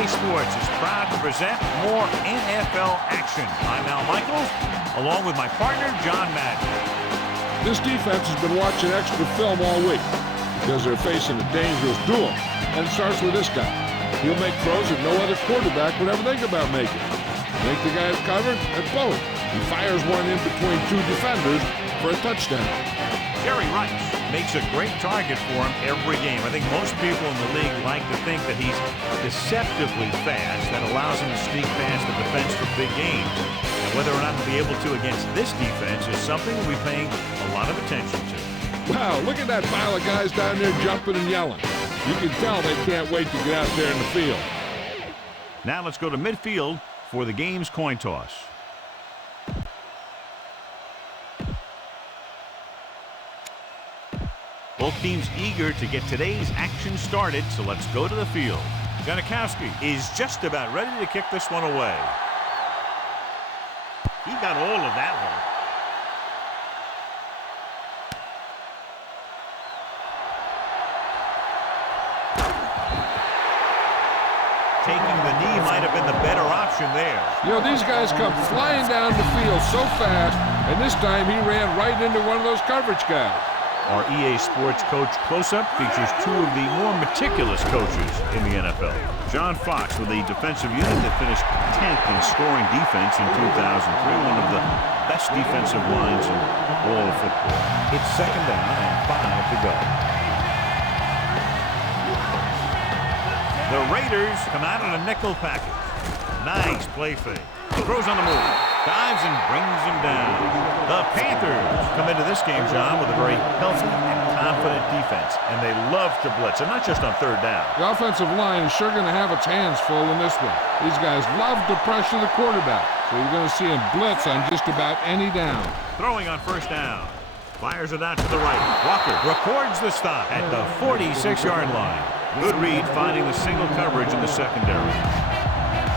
EA Sports is proud to present more NFL action. I'm Al Michaels, along with my partner, John Madden. This defense has been watching extra film all week because they're facing a dangerous duel. And it starts with this guy. He'll make throws that no other quarterback would ever think about making. Make the guys covered, and boom, he fires one in between two defenders for a touchdown. Jerry Rice makes a great target for him every game. I think most people in the league like to think that he's deceptively fast. That allows him to sneak past the defense for big games. And whether or not he'll be able to against this defense is something we'll be paying a lot of attention to. Wow, look at that pile of guys down there jumping and yelling. You can tell they can't wait to get out there in the field. Now let's go to midfield for the game's coin toss. Both teams eager to get today's action started, so let's go to the field. Janikowski is just about ready to kick this one away. He got all of that one. Taking the knee might have been the better option there. You know, these guys come flying down the field so fast, and this time he ran right into one of those coverage guys. Our EA Sports Coach Close-Up features two of the more meticulous coaches in the NFL. John Fox with a defensive unit that finished 10th in scoring defense in 2003, one of the best defensive lines in all of football. It's second down and 5 to go. The Raiders come out in a nickel package. Nice play fake. Throws on the move. Dives and brings him down. The Panthers come into this game, John, with a very healthy and confident defense. And they love to blitz, and not just on third down. The offensive line is sure going to have its hands full in this one. These guys love to pressure the quarterback. So you're going to see him blitz on just about any down. Throwing on first down. Fires it out to the right. Walker records the stop at the 46-yard line. Good read finding the single coverage in the secondary.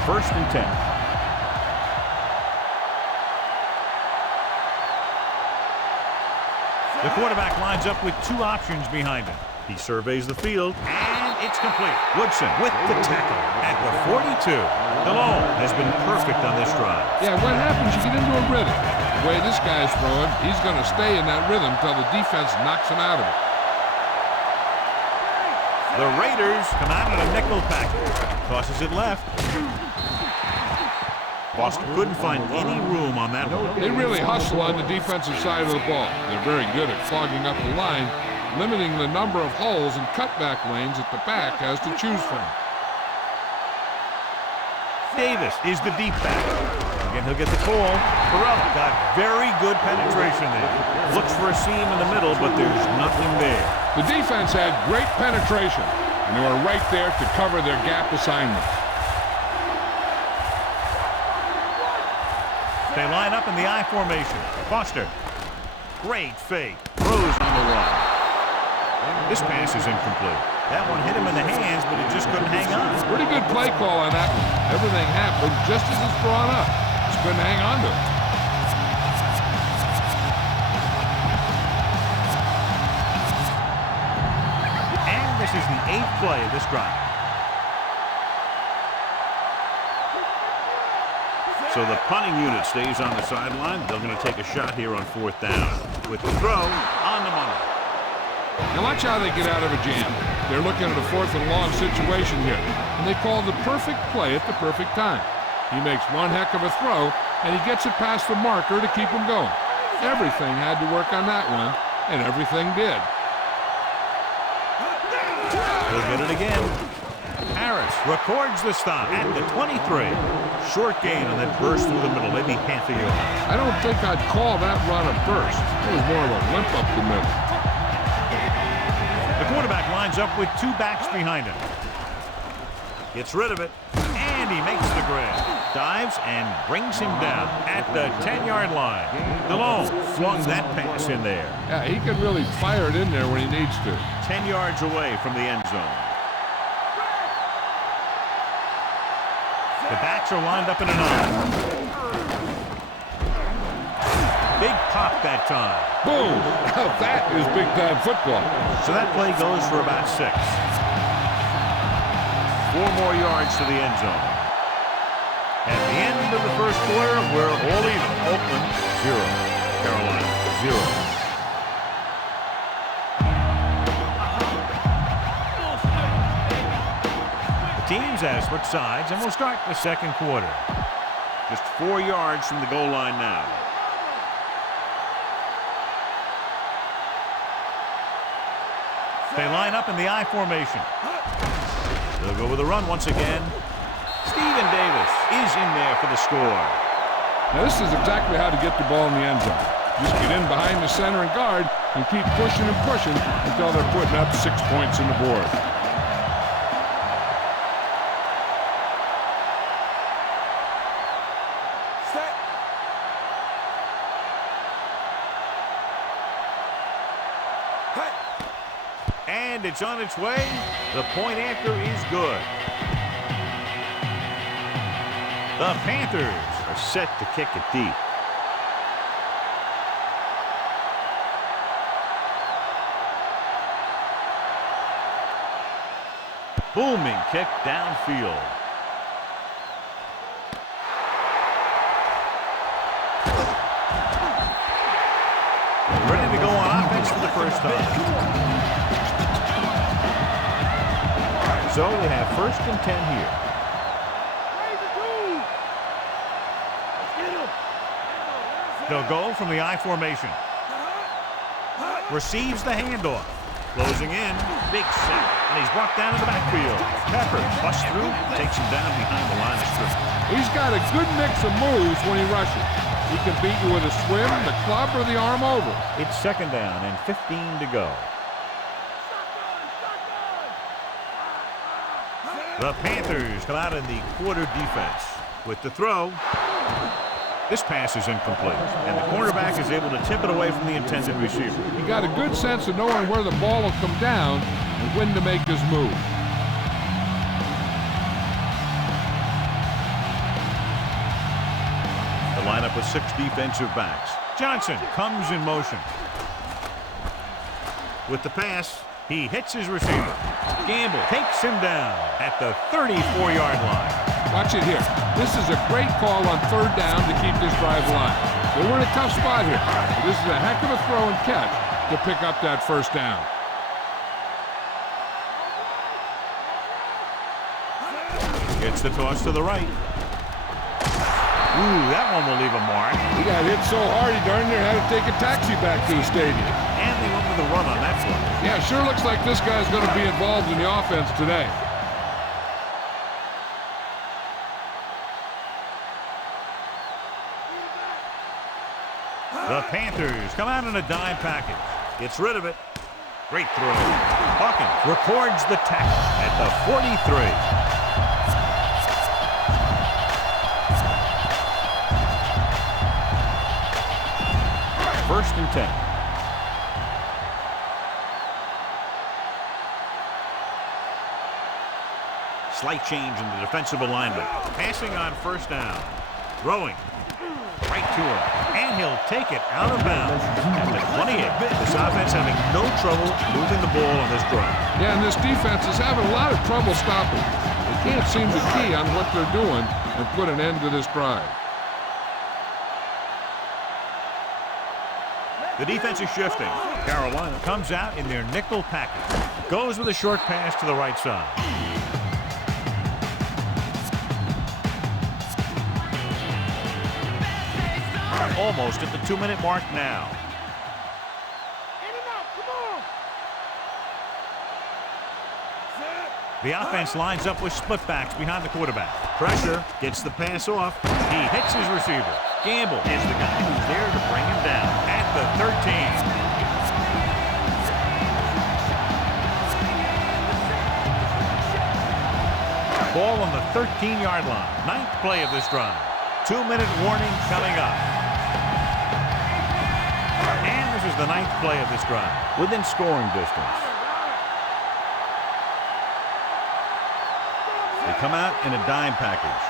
First and 10. The quarterback lines up with two options behind him. He surveys the field, and it's complete. Woodson with the tackle at the 42. Delone has been perfect on this drive. Yeah, what happens, you get into a rhythm. The way this guy's throwing, he's going to stay in that rhythm until the defense knocks him out of it. The Raiders come out in a nickel package. Tosses it left. Boston couldn't find any room on that one. They really hustle on the defensive side of the ball. They're very good at clogging up the line, limiting the number of holes and cutback lanes that the back has to choose from. Davis is the deep back. Again, he'll get the call. Perella got very good penetration there. Looks for a seam in the middle, but there's nothing there. The defense had great penetration, and they were right there to cover their gap assignment. They line up in the I formation. Foster. Great fake. Throws on the run. This pass is incomplete. That one hit him in the hands, but he just couldn't hang on. Pretty good play call on that one. Everything happened just as it's brought up. Just couldn't hang on to it. And this is the 8th play of this drive. So the punting unit stays on the sideline. They're going to take a shot here on 4th down. With the throw on the money. Now watch how they get out of a jam. They're looking at a 4th and long situation here. And they call the perfect play at the perfect time. He makes one heck of a throw, and he gets it past the marker to keep him going. Everything had to work on that one, and everything did. He'll get it again. Harris records the stop at the 23. Short gain on that burst through the middle, maybe half a yard. I don't think I'd call that run a burst. It was more of a limp up the middle. The quarterback lines up with two backs behind him. Gets rid of it, and he makes the grab. Dives and brings him down at the 10-yard line. Delone flung that pass in there. Yeah, he can really fire it in there when he needs to. 10 yards away from the end zone. The backs are lined up in an line. Big pop that time. Boom! Now that is big-time football. So that play goes for about 6. 4 more yards to the end zone. At the end of the first quarter, we're all even. Oakland 0, Carolina 0. The teams have switched sides, and we'll start the second quarter. Just 4 yards from the goal line now. They line up in the I formation. They'll go with a run once again. Stephen Davis is in there for the score. Now this is exactly how to get the ball in the end zone. Just get in behind the center and guard and keep pushing and pushing until they're putting up 6 points on the board. And it's on its way. The point after is good. The Panthers are set to kick it deep. Booming kick downfield. Ready to go on offense for the first time. So they have 1st and 10 here. They'll go from the I formation. Receives the handoff. Closing in. Big sack. And he's brought down in the backfield. Pepper busts through. Takes him down behind the line of scrimmage. He's got a good mix of moves when he rushes. He can beat you with a swim, the club, or the arm over. It's 2nd down and 15 to go. The Panthers come out in the quarter defense. With the throw, this pass is incomplete, and the cornerback is able to tip it away from the intended receiver. He got a good sense of knowing where the ball will come down and when to make his move. The lineup with 6 defensive backs. Johnson comes in motion. With the pass, he hits his receiver. Gamble takes him down at the 34-yard line. Watch it here. This is a great call on 3rd down to keep this drive alive. They were in a tough spot here. But this is a heck of a throw and catch to pick up that 1st down. Gets the toss to the right. Ooh, that one will leave a mark. He got hit so hard he darn near had to take a taxi back to the stadium. And they went with a run on that one. Yeah, sure looks like this guy's going to be involved in the offense today. The Panthers come out in a dime package. Gets rid of it. Great throw. Hawkins records the tackle at the 43. 1st and 10. Slight change in the defensive alignment. Passing on 1st down. Throwing. Right to him. And he'll take it out of bounds at the 28. This offense having no trouble moving the ball on this drive. Yeah, and this defense is having a lot of trouble stopping. They can't seem to key on what they're doing and put an end to this drive. The defense is shifting. Carolina comes out in their nickel package. Goes with a short pass to the right side. Almost at the 2-minute mark now. The offense lines up with split backs behind the quarterback. Pressure gets the pass off. He hits his receiver. Gamble is the guy who's there to bring him down at the 13. Ball on the 13-yard line. 9th play of this drive. 2-minute warning coming up. And this is the 9th play of this drive. Within scoring distance. They come out in a dime package.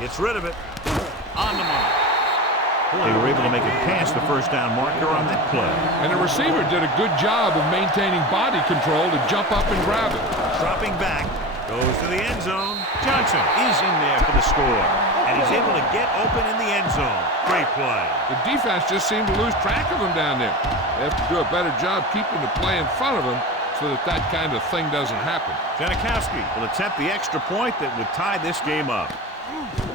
Gets rid of it. On the mark. They were able to make it past the first down marker on that play. And the receiver did a good job of maintaining body control to jump up and grab it. Dropping back, goes to the end zone. Johnson is in there for the score, and he's able to get open in the end zone. Great play. The defense just seemed to lose track of him down there. They have to do a better job keeping the play in front of him so that kind of thing doesn't happen. Janikowski will attempt the extra point that would tie this game up.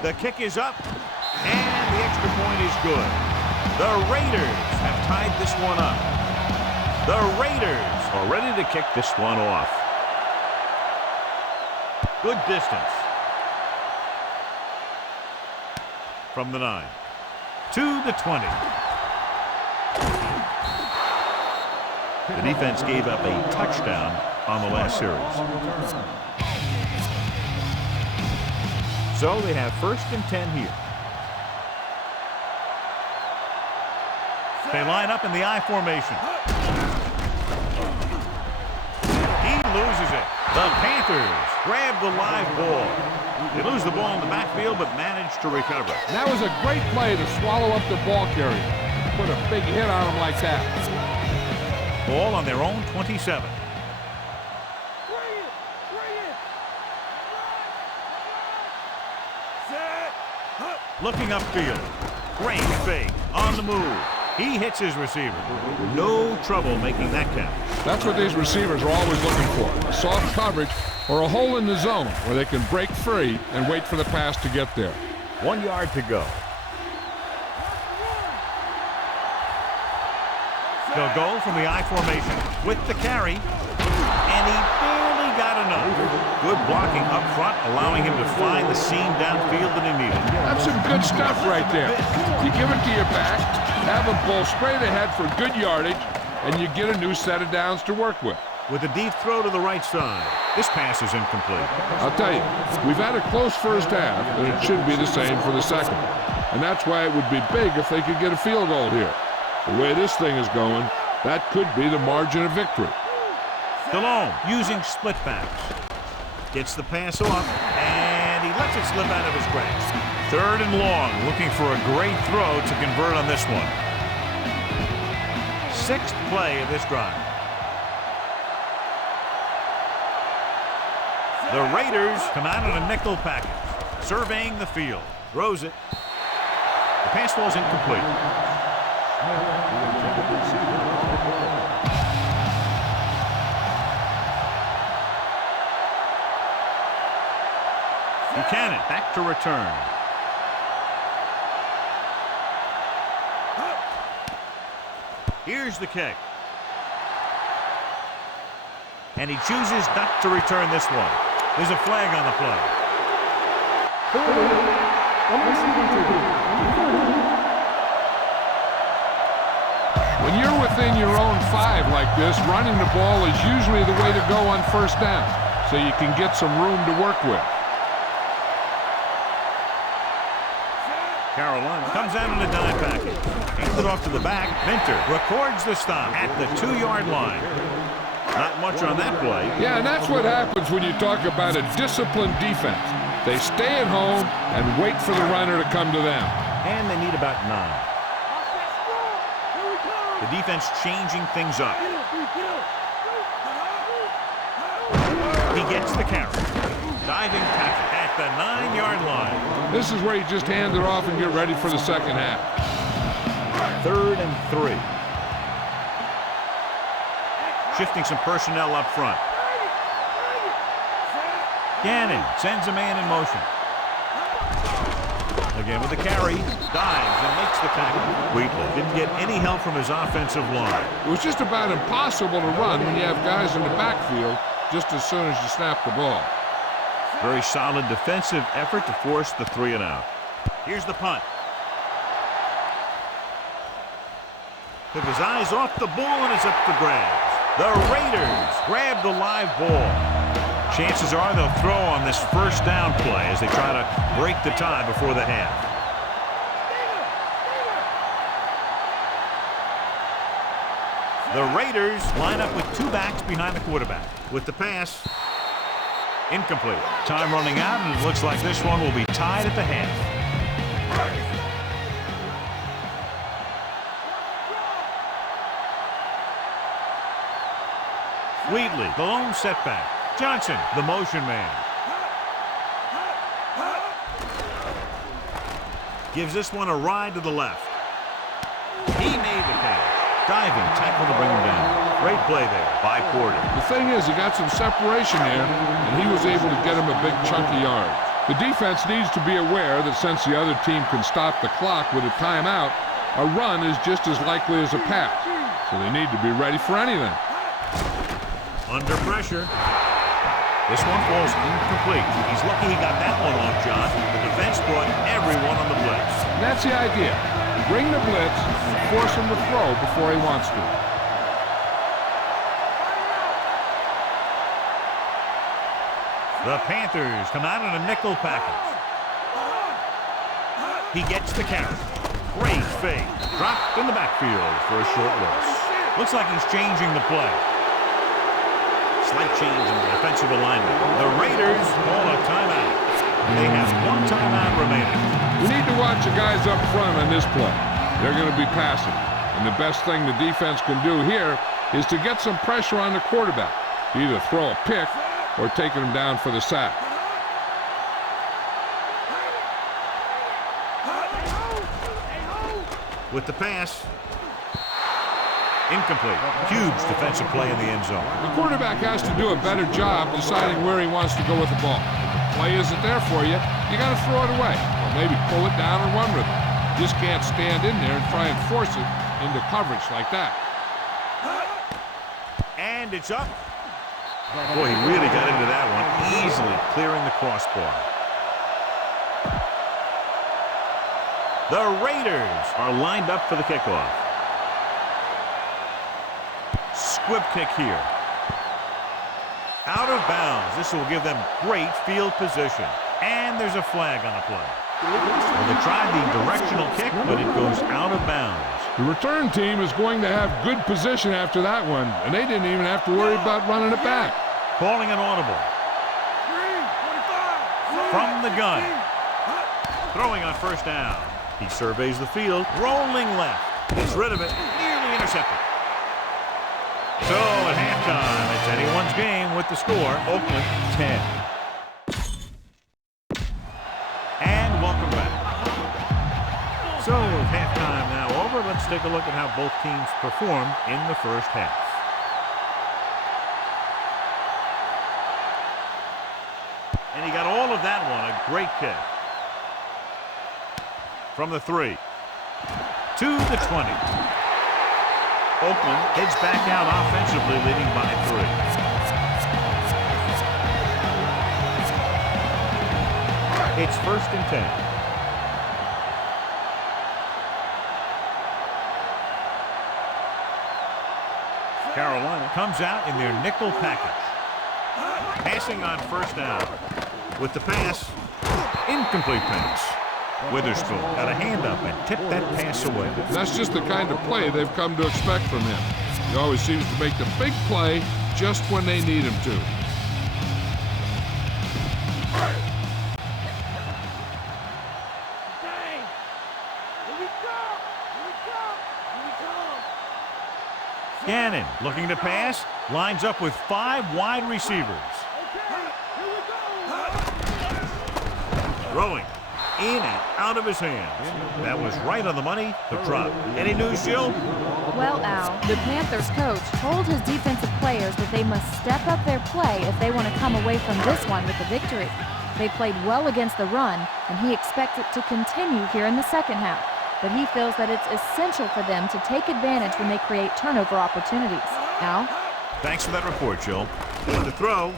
The kick is up, and the extra point is good. The Raiders have tied this one up. The Raiders are ready to kick this one off. Good distance. From the 9 to the 20. The defense gave up a touchdown on the last series. So they have 1st and 10 here. They line up in the I formation. He loses it. The Panthers grab the live ball. They lose the ball in the backfield, but manage to recover. And that was a great play to swallow up the ball carrier. Put a big hit on him like that. Ball on their own 27. Looking upfield. Great fake. On the move. He hits his receiver. No trouble making that catch. That's what these receivers are always looking for. Soft coverage or a hole in the zone where they can break free and wait for the pass to get there. 1 yard to go. They'll go from the I formation with the carry, and he barely got enough. Good blocking up front, allowing him to find the seam downfield that he needed. That's some good stuff right there. You give it to your back, have him pull straight ahead for good yardage, and you get a new set of downs to work with. With a deep throw to the right side, this pass is incomplete. I'll tell you, we've had a close first half, and it should be the same for the second. And that's why it would be big if they could get a field goal here. The way this thing is going, that could be the margin of victory. Delhomme using split backs. Gets the pass off, and he lets it slip out of his grasp. 3rd and long, looking for a great throw to convert on this one. 6th play of this drive. The Raiders come out in a nickel package, surveying the field. Throws it. The pass falls incomplete. Buchanan back to return. Here's the kick. And he chooses not to return this one. There's a flag on the play. When you're within your own 5 like this, running the ball is usually the way to go on first down, so you can get some room to work with. Carolina comes out in a dime package. Hands it off to the back. Minter records the stop at the 2-yard line. Not much on that play. Yeah, and that's what happens when you talk about a disciplined defense. They stay at home and wait for the runner to come to them. And they need about 9. The defense changing things up. He gets the carry. Diving tackle at the 9-yard line. This is where you just hand it off and get ready for the second half. 3rd and 3. Shifting some personnel up front. Gannon sends a man in motion. Again with the carry. Dives and makes the tackle. Wheatley didn't get any help from his offensive line. It was just about impossible to run when you have guys in the backfield just as soon as you snap the ball. Very solid defensive effort to force the 3 and out. Here's the punt. Took his eyes off the ball and it's up for grabs. The Raiders grab the live ball. Chances are they'll throw on this first down play as they try to break the tie before the half. The Raiders line up with 2 backs behind the quarterback. With the pass, incomplete. Time running out, and it looks like this one will be tied at the half. Wheatley, the lone setback. Johnson, the motion man. Gives this one a ride to the left. He made the catch. Diving tackle to bring him down. Great play there by Porter. The thing is, he got some separation there, and he was able to get him a big chunk of yards. The defense needs to be aware that since the other team can stop the clock with a timeout, a run is just as likely as a pass. So they need to be ready for anything. Under pressure. This one falls incomplete. He's lucky he got that one off, John. The defense brought everyone on the blitz. And that's the idea. Bring the blitz and force him to throw before he wants to. The Panthers come out in a nickel package. He gets the carry. Great fake. Dropped in the backfield for a short loss. Looks like he's changing the play. Slight change in the defensive alignment. The Raiders call a timeout. They have one timeout remaining. We need to watch the guys up front on this play. They're going to be passive. And the best thing the defense can do here is to get some pressure on the quarterback. Either throw a pick or taking him down for the sack. With the pass. Incomplete. Huge defensive play in the end zone. The quarterback has to do a better job deciding where he wants to go with the ball. If the play isn't there for you, you got to throw it away. Or maybe pull it down and run with it. You just can't stand in there and try and force it into coverage like that. And it's up. Boy, he really got into that one, easily clearing the crossbar. The Raiders are lined up for the kickoff. Squib kick here. Out of bounds. This will give them great field position. And there's a flag on the play. Well, they tried the directional kick, but it goes out of bounds. The return team is going to have good position after that one, and they didn't even have to worry about running it back. Calling an audible. From the gun. Throwing on first down. He surveys the field, rolling left. Gets rid of it, nearly intercepted. So at halftime, it's anyone's game with the score, Oakland 10. And welcome back. So halftime now over. Let's take a look at how both teams performed in the first half. And he got all of that one, a great kick. From the 3 to the 20. Oakland heads back out offensively, leading by 3. It's 1st and 10. Carolina comes out in their nickel package. Passing on first down. With the pass, incomplete pass. Witherspoon got a hand up and tipped that pass away. That's just the kind of play they've come to expect from him. He always seems to make the big play just when they need him to. Gannon looking to pass, lines up with 5 wide receivers. Throwing. In and out of his hands. That was right on the money. The drop. Any news, Jill? Well, Al, the Panthers coach told his defensive players that they must step up their play if they want to come away from this one with a victory. They played well against the run, and he expects it to continue here in the second half. But he feels that it's essential for them to take advantage when they create turnover opportunities. Al? Thanks for that report, Jill. With the throw.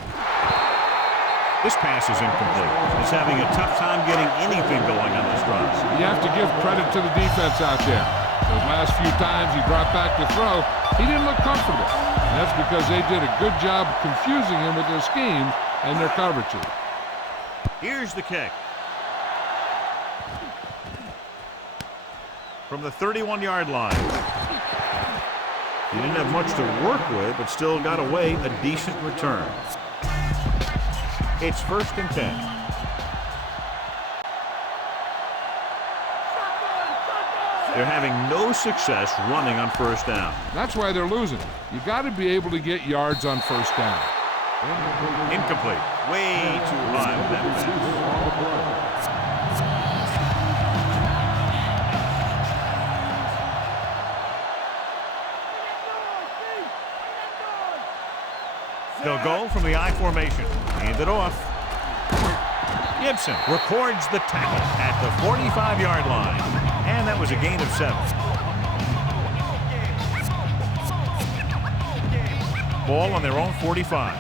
This pass is incomplete. He's having a tough time getting anything going on this drive. You have to give credit to the defense out there. Those last few times he dropped back to throw, he didn't look comfortable. And that's because they did a good job of confusing him with their schemes and their coverages. Here's the kick. From the 31-yard line. He didn't have much to work with, but still got away a decent return. It's 1st and 10. They're having no success running on first down. That's why they're losing. You got to be able to get yards on first down. Incomplete. Way too high with that pass. They'll go from the I formation. Hand it off. Gibson records the tackle at the 45-yard line. And that was a gain of 7. Ball on their own 45.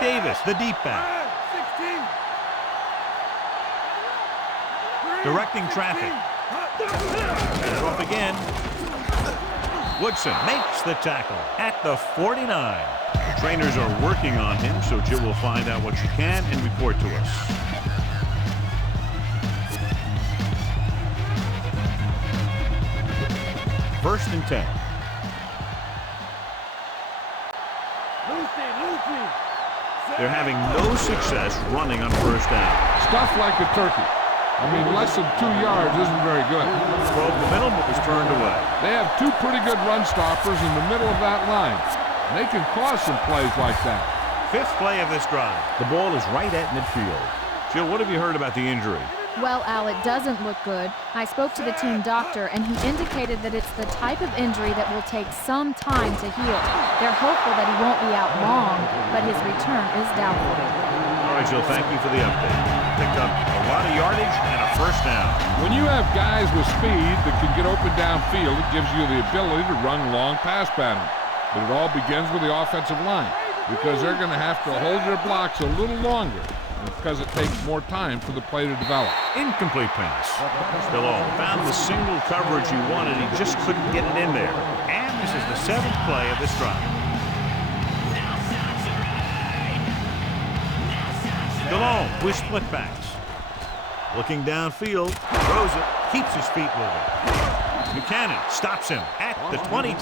Davis, the deep back. Directing traffic. And off again. Woodson makes the tackle at the 49. The trainers are working on him, so Jill will find out what she can and report to us. First and 10. They're having no success running on first down. Stuff like a turkey. I mean, less than 2 yards isn't very good. Throw the middle, but was turned away. They have 2 pretty good run stoppers in the middle of that line. And they can cause some plays like that. 5th play of this drive. The ball is right at midfield. Jill, what have you heard about the injury? Well, Al, it doesn't look good. I spoke to the team doctor, and he indicated that it's the type of injury that will take some time to heal. They're hopeful that he won't be out long, but his return is doubtful. All right, Jill, thank you for the update. Picked up a lot of yardage and a first down. When you have guys with speed that can get open downfield, it gives you the ability to run long pass patterns. But it all begins with the offensive line, because they're going to have to hold their blocks a little longer, because it takes more time for the play to develop. Incomplete pass. Stallone found the single coverage he wanted. He just couldn't get it in there. And this is the 7th play of this drive. Stallone with split backs. Looking downfield, throws it, keeps his feet moving. Buchanan stops him at the 22.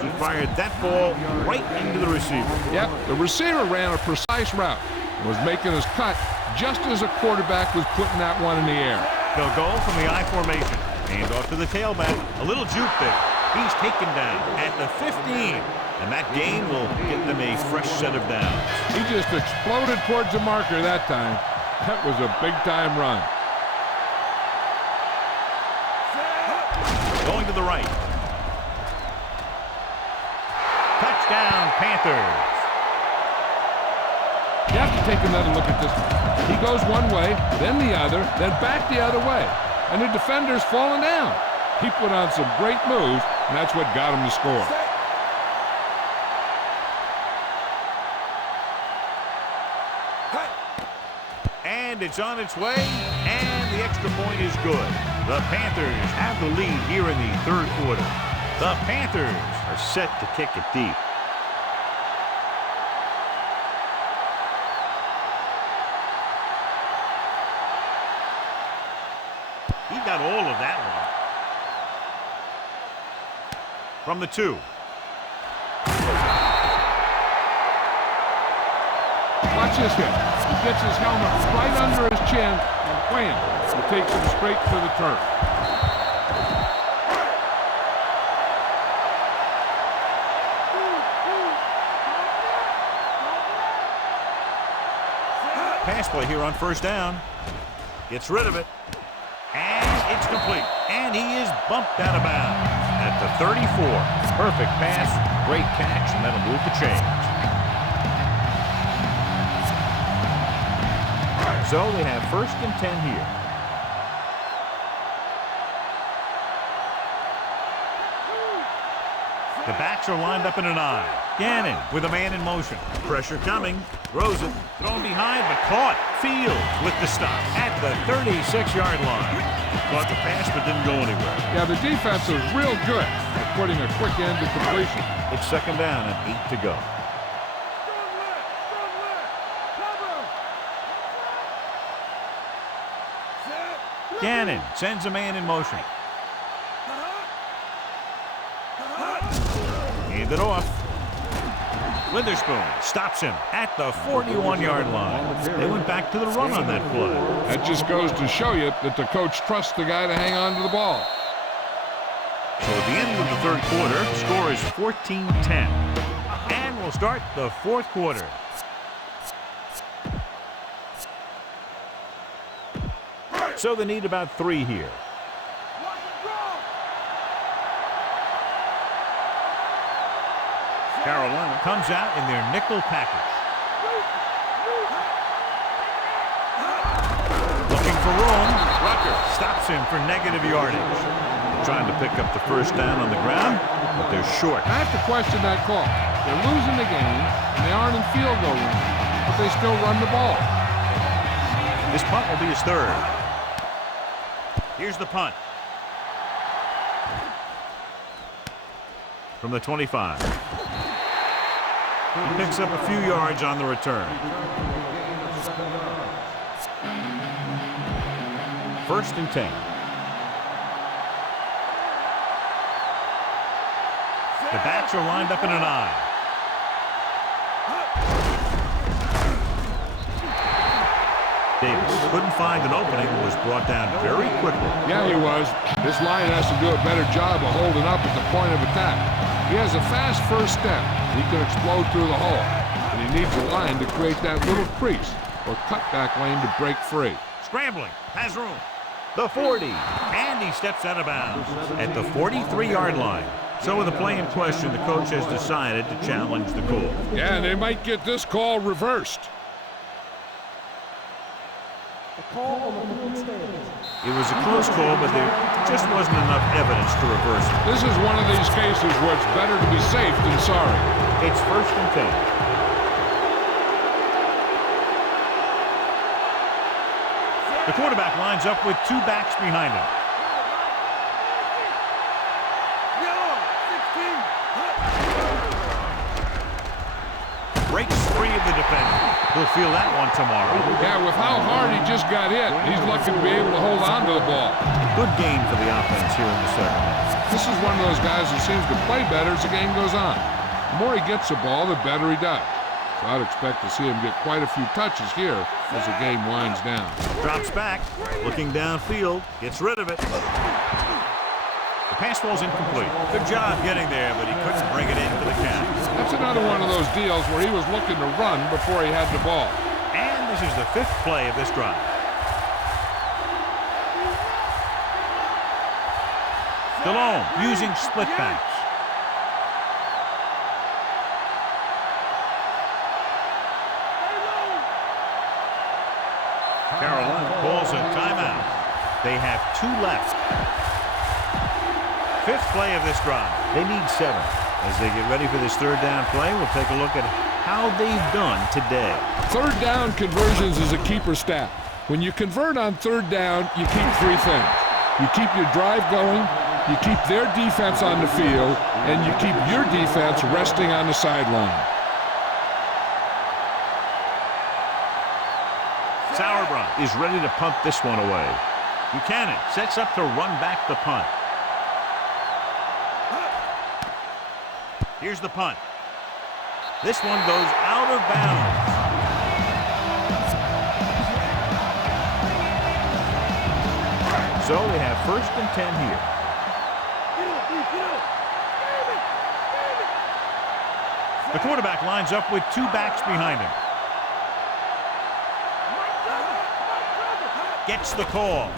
He fired that ball right into the receiver. Yep, the receiver ran a precise route and was making his cut just as a quarterback was putting that one in the air. They'll go from the I formation. Hand off to the tailback. A little juke there. He's taken down at the 15. And that gain will get them a fresh set of downs. He just exploded towards the marker that time. That was a big-time run. Going to the right. Touchdown, Panthers. You have to take another look at this one. He goes one way, then the other, then back the other way. And the defender's falling down. He put on some great moves, and that's what got him the score. And it's on its way, and the extra point is good. The Panthers have the lead here in the 3rd quarter. The Panthers are set to kick it deep. He got all of that one. From the 2. Watch this hit. He gets his helmet right under his chin, and wham, he takes him straight to the turf. Pass play here on first down. Gets rid of it. And it's complete. And he is bumped out of bounds at the 34. Perfect pass, great catch, and that'll move the chains. So they have first and 10 here. The backs are lined up in an I. Gannon with a man in motion. Pressure coming. Throws it. Thrown behind, but caught. Fields with the stop at the 36-yard line. Caught the pass, but didn't go anywhere. Yeah, the defense is real good at putting a quick end to completion. It's 2nd down and 8 to go. Gannon sends a man in motion. Hand it off. Witherspoon stops him at the 41-yard line. They went back to the run on that play. That just goes to show you that the coach trusts the guy to hang on to the ball. So at the end of the third quarter, the score is 14-10. And we'll start the fourth quarter. So they need about 3 here. Carolina comes out in their nickel package. Looking for room. Rucker stops him for negative yardage. Trying to pick up the first down on the ground, but they're short. I have to question that call. They're losing the game, and they aren't in field goal range, but they still run the ball. This punt will be his third. Here's the punt. From the 25. He picks up a few yards on the return. First and 10. The backs are lined up in an eye. Davis couldn't find an opening and was brought down very quickly. Yeah, he was. This line has to do a better job of holding up at the point of attack. He has a fast first step. He can explode through the hole. And he needs a line to create that little crease or cutback lane to break free. Scrambling, has room. The 40, and he steps out of bounds at the 43-yard line. So with the play in question, the coach has decided to challenge the call. Yeah, and they might get this call reversed. It was a close call, but there just wasn't enough evidence to reverse it. This is one of these cases where it's better to be safe than sorry. It's first and 10. The quarterback lines up with 2 backs behind him. Breaks free of the defender. He'll feel that one tomorrow. Yeah, with how hard he just got hit, he's lucky to be able to hold on to the ball. Good gain for the offense here in the second. This is one of those guys who seems to play better as the game goes on. The more he gets the ball, the better he does. So I'd expect to see him get quite a few touches here as the game winds down. Drops back, looking downfield, gets rid of it. The pass ball's incomplete. Good job getting there, but he couldn't bring it in for the count. That's another one of those deals where he was looking to run before he had the ball. And this is the 5th play of this drive. Delhomme using split backs. Carolina calls a timeout. They have 2 left. 5th play of this drive. They need 7. As they get ready for this third down play, we'll take a look at how they've done today. Third down conversions is a keeper stat. When you convert on third down, you keep 3 things. You keep your drive going, you keep their defense on the field, and you keep your defense resting on the sideline. Sauerbrunn is ready to punt this one away. Buchanan sets up to run back the punt. Here's the punt. This one goes out of bounds. So they have first and 10 here. The quarterback lines up with 2 backs behind him. Gets the call.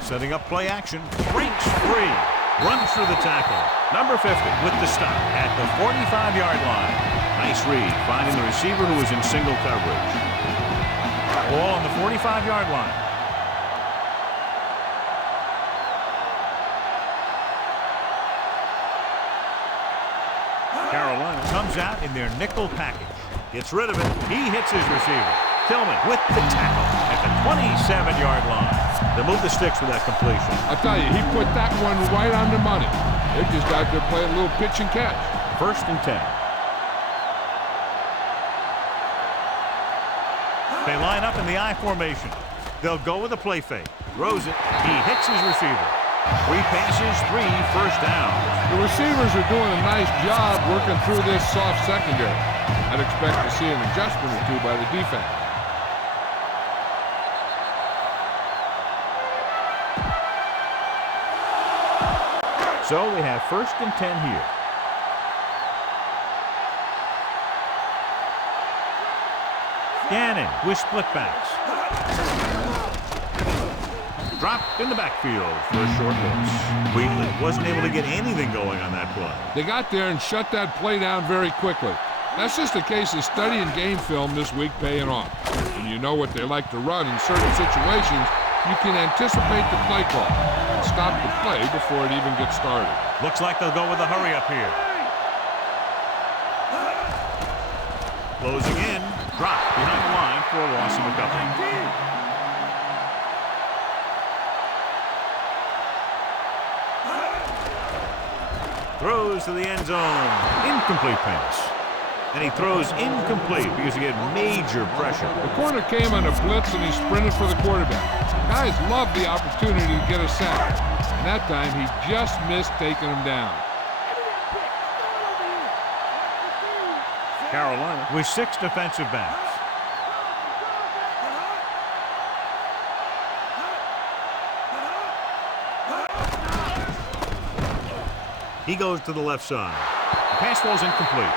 Setting up play action. Breaks free. Runs through the tackle. Number 50 with the stop at the 45-yard line. Nice read, finding the receiver who was in single coverage. Ball on the 45-yard line. Carolina comes out in their nickel package. Gets rid of it. He hits his receiver. Tillman with the tackle at the 27-yard line. They move the sticks with that completion. I'll tell you, he put that one right on the money. They're just out there playing a little pitch and catch. First and 10. They line up in the I formation. They'll go with a play fake. Throws it. He hits his receiver. 3 passes, 3 first downs. The receivers are doing a nice job working through this soft secondary. I'd expect to see an adjustment or two by the defense. So they have 1st and 10 here. Gannon with split backs. Dropped in the backfield for a short loss. Wheatley wasn't able to get anything going on that play. They got there and shut that play down very quickly. That's just a case of studying game film this week paying off. When you know what they like to run in certain situations, you can anticipate the play call and stop the play before it even gets started. Looks like they'll go with a hurry up here. Closing in, dropped behind the line for a loss of a couple. Throws to the end zone. Incomplete pass. And he throws incomplete because he had major pressure. The corner came on a blitz and he sprinted for the quarterback. Guys love the opportunity to get a sack. And that time he just missed taking him down. Carolina with 6 defensive backs. He goes to the left side. The pass ball's incomplete.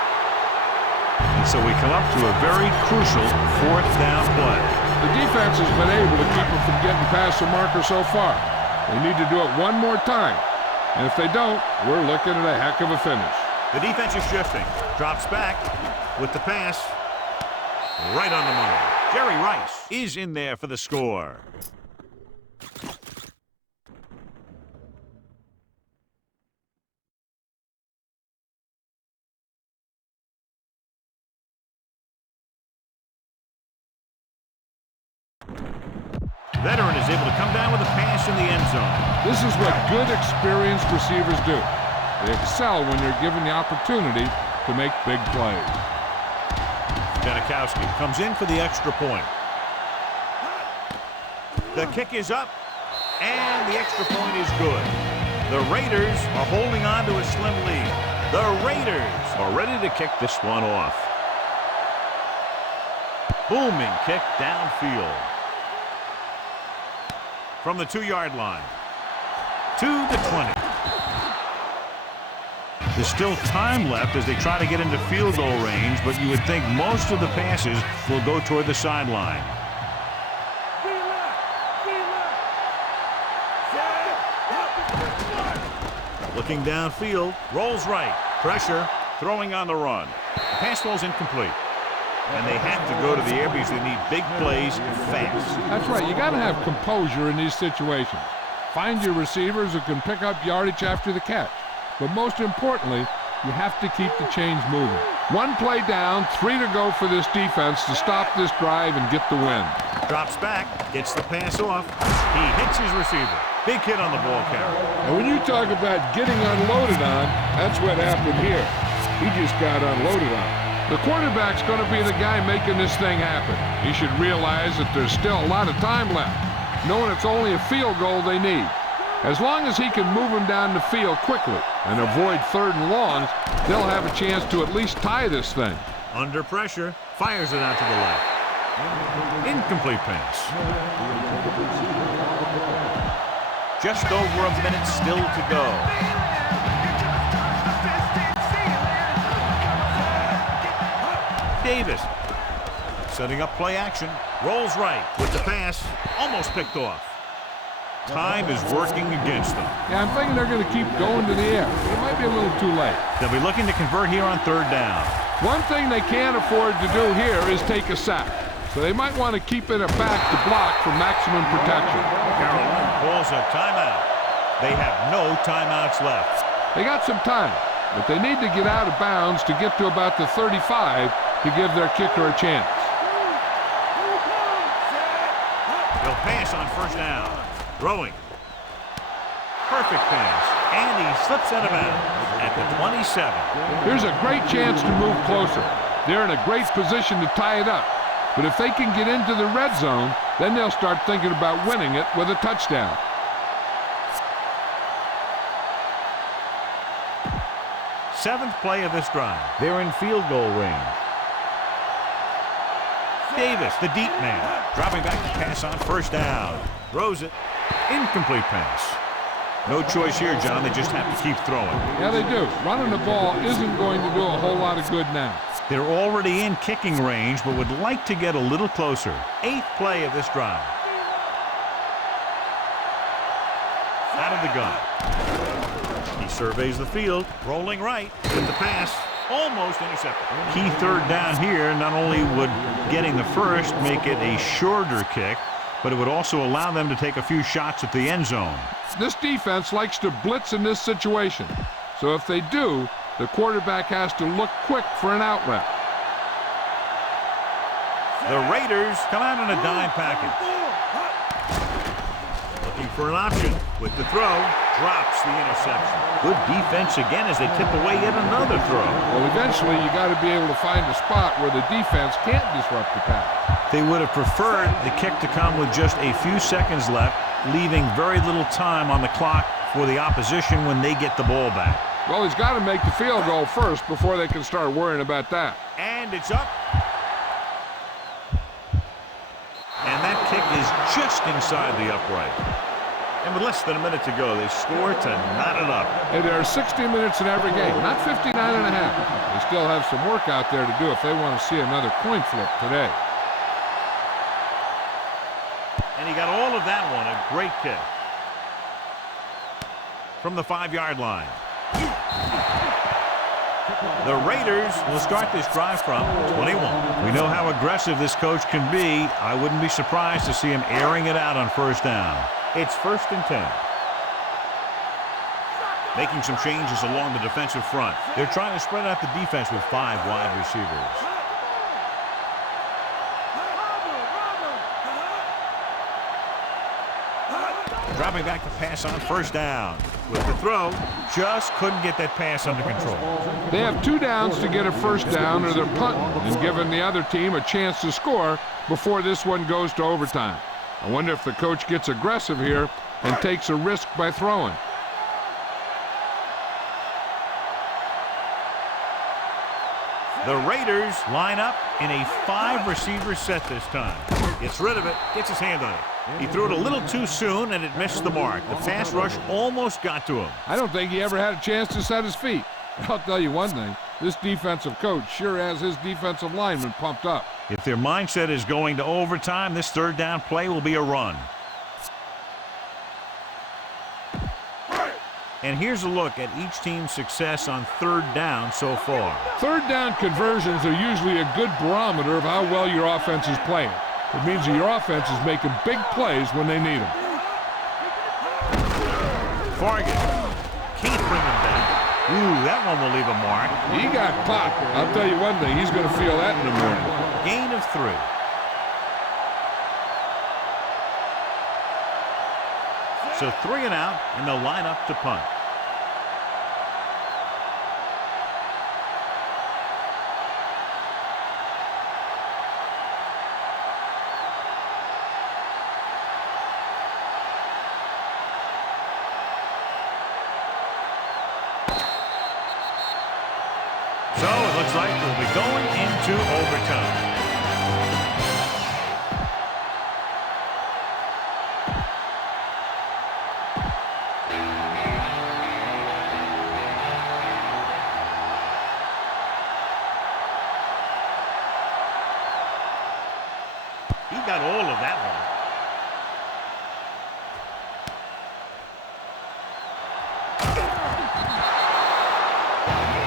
And so we come up to a very crucial 4th down play. The defense has been able to keep them from getting past the marker so far. They need to do it one more time. And if they don't, we're looking at a heck of a finish. The defense is shifting. Drops back with the pass. Right on the money. Jerry Rice is in there for the score. Veteran is able to come down with a pass in the end zone. This is what good, experienced receivers do. They excel when they're given the opportunity to make big plays. Janikowski comes in for the extra point. The kick is up, and the extra point is good. The Raiders are holding on to a slim lead. The Raiders are ready to kick this one off. Booming kick downfield. From the 2-yard line to the 20. There's still time left as they try to get into field goal range, but you would think most of the passes will go toward the sideline. Looking downfield, rolls right, pressure, throwing on the run. The pass ball's incomplete. And they have to go to the air because they need big plays fast. That's right. You got to have composure in these situations. Find your receivers who can pick up yardage after the catch. But most importantly, you have to keep the chains moving. 1 play down, 3 to go for this defense to stop this drive and get the win. Drops back, gets the pass off. He hits his receiver. Big hit on the ball carrier. And when you talk about getting unloaded on, that's what happened here. He just got unloaded on. The quarterback's going to be the guy making this thing happen. He should realize that there's still a lot of time left, knowing it's only a field goal they need. As long as he can move them down the field quickly and avoid 3rd and longs, they'll have a chance to at least tie this thing. Under pressure, fires it out to the left. Incomplete pass. Just over a minute still to go. Davis setting up play action. Rolls right with the pass. Almost picked off. Time is working against them. Yeah, I'm thinking they're going to keep going to the air. It might be a little too late. They'll be looking to convert here on 3rd down. One thing they can't afford to do here is take a sack. So they might want to keep it back to block for maximum protection. Carolina calls a timeout. They have no timeouts left. They got some time, but they need to get out of bounds to get to about the 35 to give their kicker a chance. They'll pass on 1st down. Throwing. Perfect pass. And he slips out of bounds at the 27. Here's a great chance to move closer. They're in a great position to tie it up. But if they can get into the red zone, then they'll start thinking about winning it with a touchdown. 7th play of this drive. They're in field goal range. Davis, the deep man, dropping back to pass on first down. Throws it. Incomplete pass. No choice here, John. They just have to keep throwing. Yeah, they do. Running the ball isn't going to do a whole lot of good now. They're already in kicking range, but would like to get a little closer. 8th play of this drive. Out of the gun. He surveys the field, rolling right with the pass. Almost intercepted. Key third down here. Not only would getting the first make it a shorter kick, but it would also allow them to take a few shots at the end zone. This defense likes to blitz in this situation. So if they do, the quarterback has to look quick for an outlet. The Raiders come out in a dime package. Looking for an option with the throw. Drops the interception. Good defense again as they tip away yet another throw. Well, eventually you got to be able to find a spot where the defense can't disrupt the pass. They would have preferred the kick to come with just a few seconds left, leaving very little time on the clock for the opposition when they get the ball back. Well, he's got to make the field goal first before they can start worrying about that. And it's up. And that kick is just inside the upright. And with less than a minute to go, they score to knot it up. Hey, there are 60 minutes in every game, not 59 and a half. They still have some work out there to do if they want to see another coin flip today. And he got all of that one, a great kick. From the 5-yard line. The Raiders will start this drive from 21. We know how aggressive this coach can be. I wouldn't be surprised to see him airing it out on first down. It's 1st and 10. Making some changes along the defensive front. They're trying to spread out the defense with 5 wide receivers. Dropping back to pass on first down. With the throw, just couldn't get that pass under control. They have 2 downs to get a first down or they're punting and giving the other team a chance to score before this one goes to overtime. I wonder if the coach gets aggressive here and takes a risk by throwing. The Raiders line up in a 5-receiver set this time. Gets rid of it, gets his hand on it. He threw it a little too soon, and it missed the mark. The pass rush almost got to him. I don't think he ever had a chance to set his feet. I'll tell you one thing. This defensive coach sure has his defensive linemen pumped up. If their mindset is going to overtime, this third down play will be a run. And here's a look at each team's success on third down so far. Third down conversions are usually a good barometer of how well your offense is playing. It means that your offense is making big plays when they need them. Fargan can't bring him down. Ooh, that one will leave a mark. He got popped. I'll tell you one thing, he's going to feel that in the morning. Gain of 3. So 3 and out, and they'll line up to punt. So it looks like we'll be going into overtime. He got all of that one.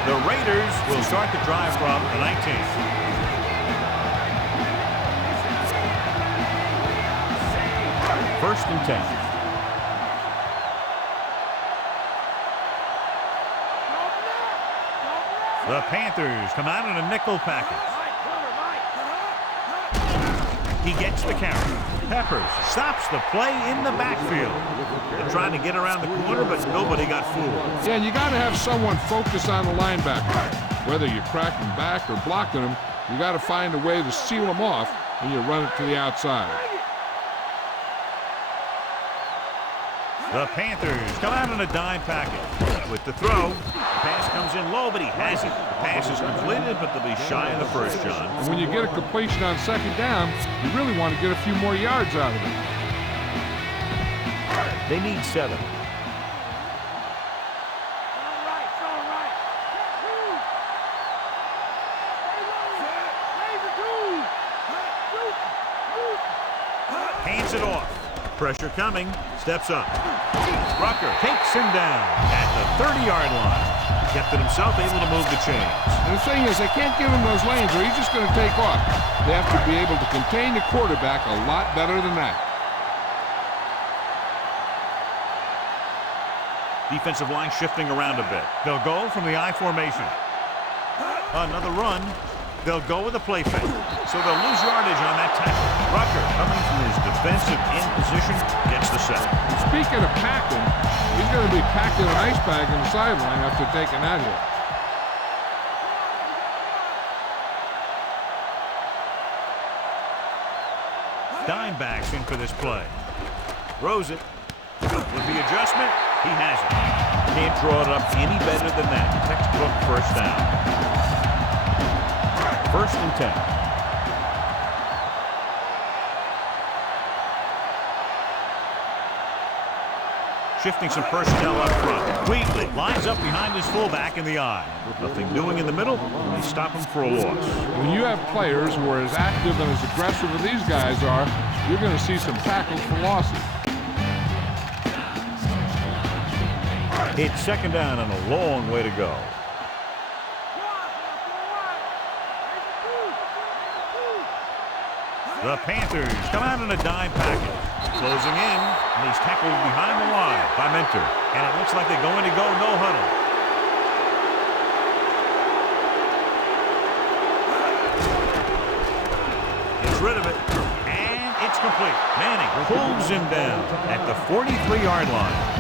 The Raiders will start the drive from the 19th. First and 10. The Panthers come out in a nickel package. He gets the carry. Peppers stops the play in the backfield. They're trying to get around the corner, but nobody got fooled. Yeah, and you got to have someone focus on the linebacker. Whether you're cracking back or blocking them, you got to find a way to seal them off when you run it to the outside. The Panthers come out in a dime package. With the throw, the pass comes comes in low, but he has it. The pass is completed, but they'll be shy of the first, John. And when you get a completion on second down, you really want to get a few more yards out of it. They need 7. Hands it off. Pressure coming. Steps up. Rucker takes him down at the 30-yard line. Kept it himself, able to move the chains. And the thing is, they can't give him those lanes or he's just going to take off. They have to be able to contain the quarterback a lot better than that. Defensive line shifting around a bit. They'll go from the I formation. Another run. They'll go with a play fake. So they'll lose yardage on that tackle. Rucker, coming from his defensive end position, gets the sack. Speaking of packing, he's going to be packed in an ice bag on the sideline after taking that hit. Dime backs in for this play. Throws it. With the adjustment, he has it. Can't draw it up any better than that. Textbook first down. 1st and 10. Shifting some personnel up front. Wheatley lines up behind his fullback in the I. Nothing doing in the middle. They stop him for a loss. When you have players who are as active and as aggressive as these guys are, you're going to see some tackles for losses. It's 2nd down and a long way to go. The Panthers come out in a dime package. Closing in, and he's tackled behind the line by Mentor. And it looks like they're going to go no huddle. Gets rid of it, and it's complete. Manning pulls him down at the 43-yard line.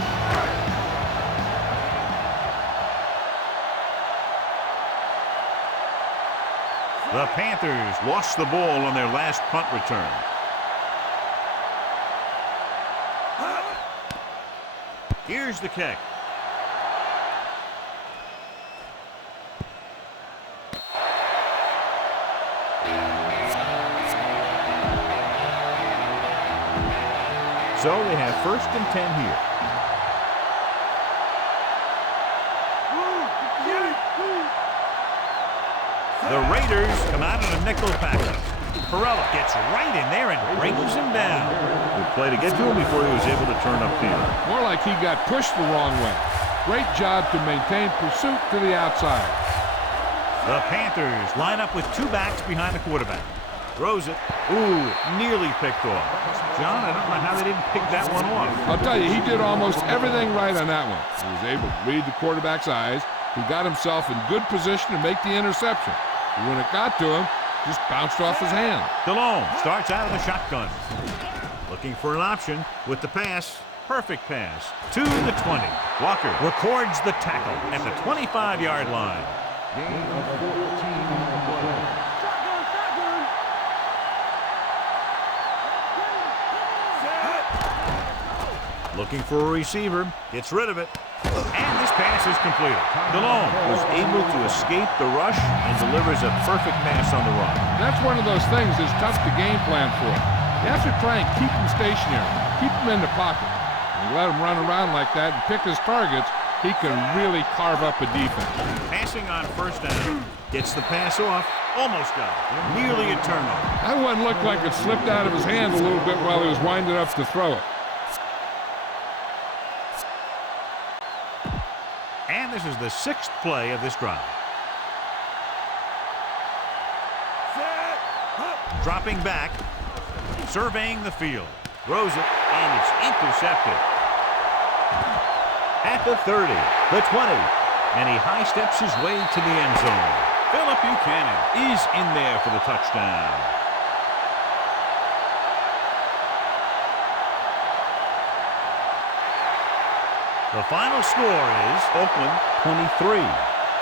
The Panthers lost the ball on their last punt return. Here's the kick. So they have 1st and 10 here. The Raiders come out in a nickel package. Perella gets right in there and brings him down. Good play to get to him before he was able to turn upfield. More like he got pushed the wrong way. Great job to maintain pursuit to the outside. The Panthers line up with 2 backs behind the quarterback. Throws it. Ooh, nearly picked off. John, I don't know how they didn't pick that one off. I'll tell you, he did almost everything right on that one. He was able to read the quarterback's eyes. He got himself in good position to make the interception. When it got to him, just bounced off his hand. Delhomme starts out of the shotgun. Looking for an option with the pass. Perfect pass to the 20. Walker records the tackle at the 25-yard line. Looking for a receiver. Gets rid of it. And this pass is completed. Delhomme was able to escape the rush and delivers a perfect pass on the run. That's one of those things that's tough to game plan for. You have to try and keep him stationary, keep him in the pocket. When you let him run around like that and pick his targets, he can really carve up a defense. Passing on 1st down. Gets the pass off. Almost got it. Nearly a turnover. That one looked like it slipped out of his hand a little bit while he was winding up to throw it. And this is the 6th play of this drive. Dropping back, surveying the field, throws it, and it's intercepted. At the 30, the 20, and he high steps his way to the end zone. Phillip Buchanan is in there for the touchdown. The final score is Oakland 23,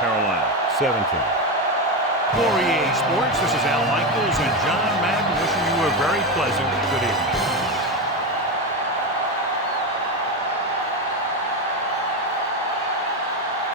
Carolina 17. For EA Sports, this is Al Michaels and John Madden wishing you a very pleasant good evening.